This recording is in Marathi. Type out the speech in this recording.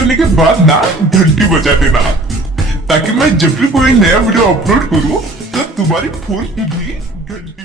करने के बाद ना घंटी बजा देना, ताकि मैं जब भी कोई नया वीडियो अपलोड करूं तो तुम्हारी फोन की भी घंटी